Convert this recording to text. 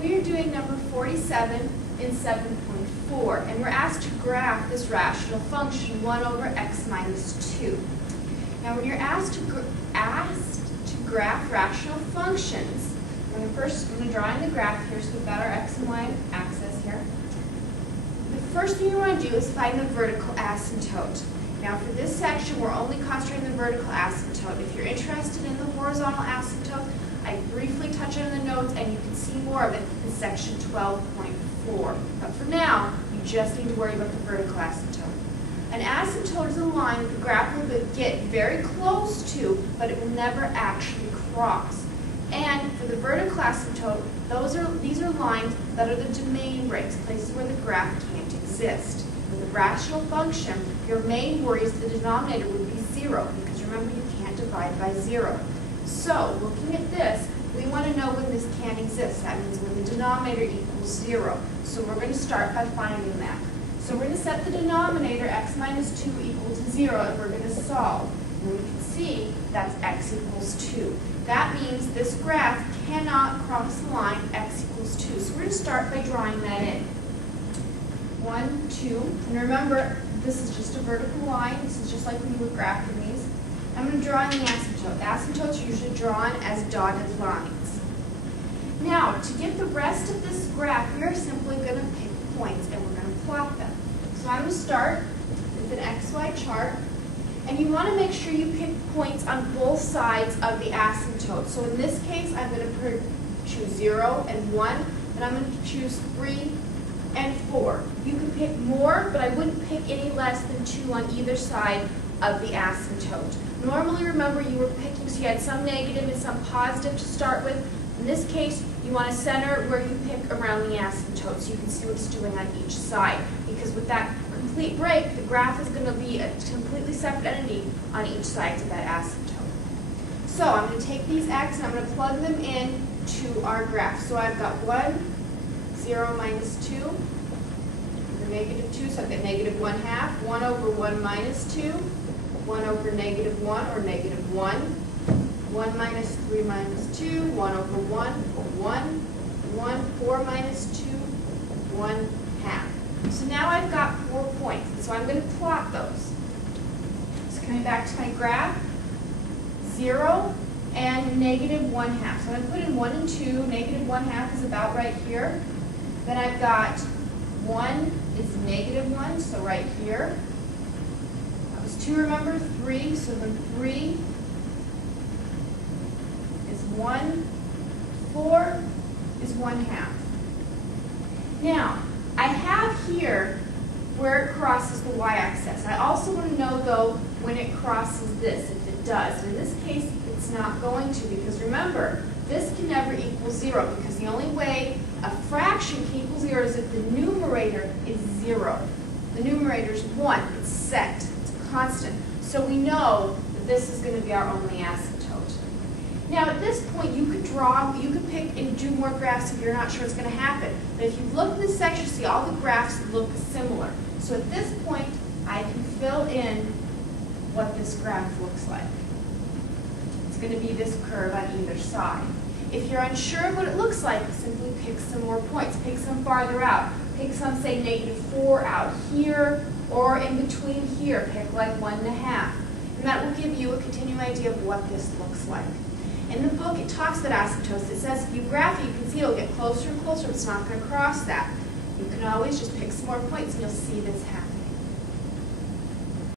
We are doing number 47 in 7.4, and we're asked to graph this rational function 1 over x minus 2. Now when you're asked to graph rational functions, I'm going to draw in the graph here, so we've got our x and y axis here. The first thing you want to do is find the vertical asymptote. Now for this section, we're only concentrating the vertical asymptote. If you're interested in the horizontal asymptote, I briefly touch on the notes and you can see more of it in section 12.4. But for now, you just need to worry about the vertical asymptote. An asymptote is a line that the graph will get very close to, but it will never actually cross. And for the vertical asymptote, these are lines that are the domain breaks, places where the graph can't exist. With a rational function, your main worry is the denominator would be 0, because remember you can't divide by 0. So, looking at this, we want to know when this can't exist. That means when the denominator equals 0. So we're going to start by finding that. So we're going to set the denominator x minus 2 equal to 0, and we're going to solve. And we can see that's x equals 2. That means this graph cannot cross the line x equals 2. So we're going to start by drawing that in. 1, 2, and remember, this is just a vertical line. This is just like when you were graphing these. I'm going to draw in the asymptote. Asymptotes are usually drawn as dotted lines. Now, to get the rest of this graph, we are simply going to pick points and we're going to plot them. So I'm going to start with an XY chart, and you want to make sure you pick points on both sides of the asymptote. So in this case, I'm going to choose 0 and 1, and I'm going to choose 3 and 4. You can pick more, but I wouldn't pick any less than 2 on either side of the asymptote. Normally, remember, you were picking, so you had some negative and some positive to start with. In this case, you want to center where you pick around the asymptote so you can see what it's doing on each side. Because with that complete break, the graph is going to be a completely separate entity on each side of that asymptote. So I'm going to take these x and I'm going to plug them in to our graph. So I've got 1, 0 minus 2, the negative 2, so I've got negative 1/2, 1 over 1 minus 2, 1 over negative 1, or negative 1, 1 minus 3 minus 2, 1 over 1, 1, 4 minus 2, 1/2. So now I've got 4 points, so I'm going to plot those. So coming back to my graph, 0 and negative 1/2. So I'm going to put in 1 and 2, negative 1/2 is about right here. Then I've got 1 is negative 1, so right here. That was 2, remember, 3, so then 3 is 1, 4 is 1/2. Now, I have here where it crosses the y-axis. I also want to know, though, when it crosses this, if it does. In this case, it's not going to, because remember, this can never equal 0, because the only way a fraction can equal 0 is if the numerator is 0. The numerator is 1. It's set. It's a constant. So we know that this is going to be our only asymptote. Now at this point, you could pick and do more graphs if you're not sure what's going to happen. But if you look in this section, you see all the graphs look similar. So at this point, I can fill in what this graph looks like. It's going to be this curve on either side. If you're unsure of what it looks like, simply pick some more points. Pick some farther out. Pick some, say, negative 4 out here, or in between here. Pick like 1.5. And that will give you a continuing idea of what this looks like. In the book, it talks about asymptotes. It says if you graph it, you can see it'll get closer and closer. It's not going to cross that. You can always just pick some more points and you'll see this happen.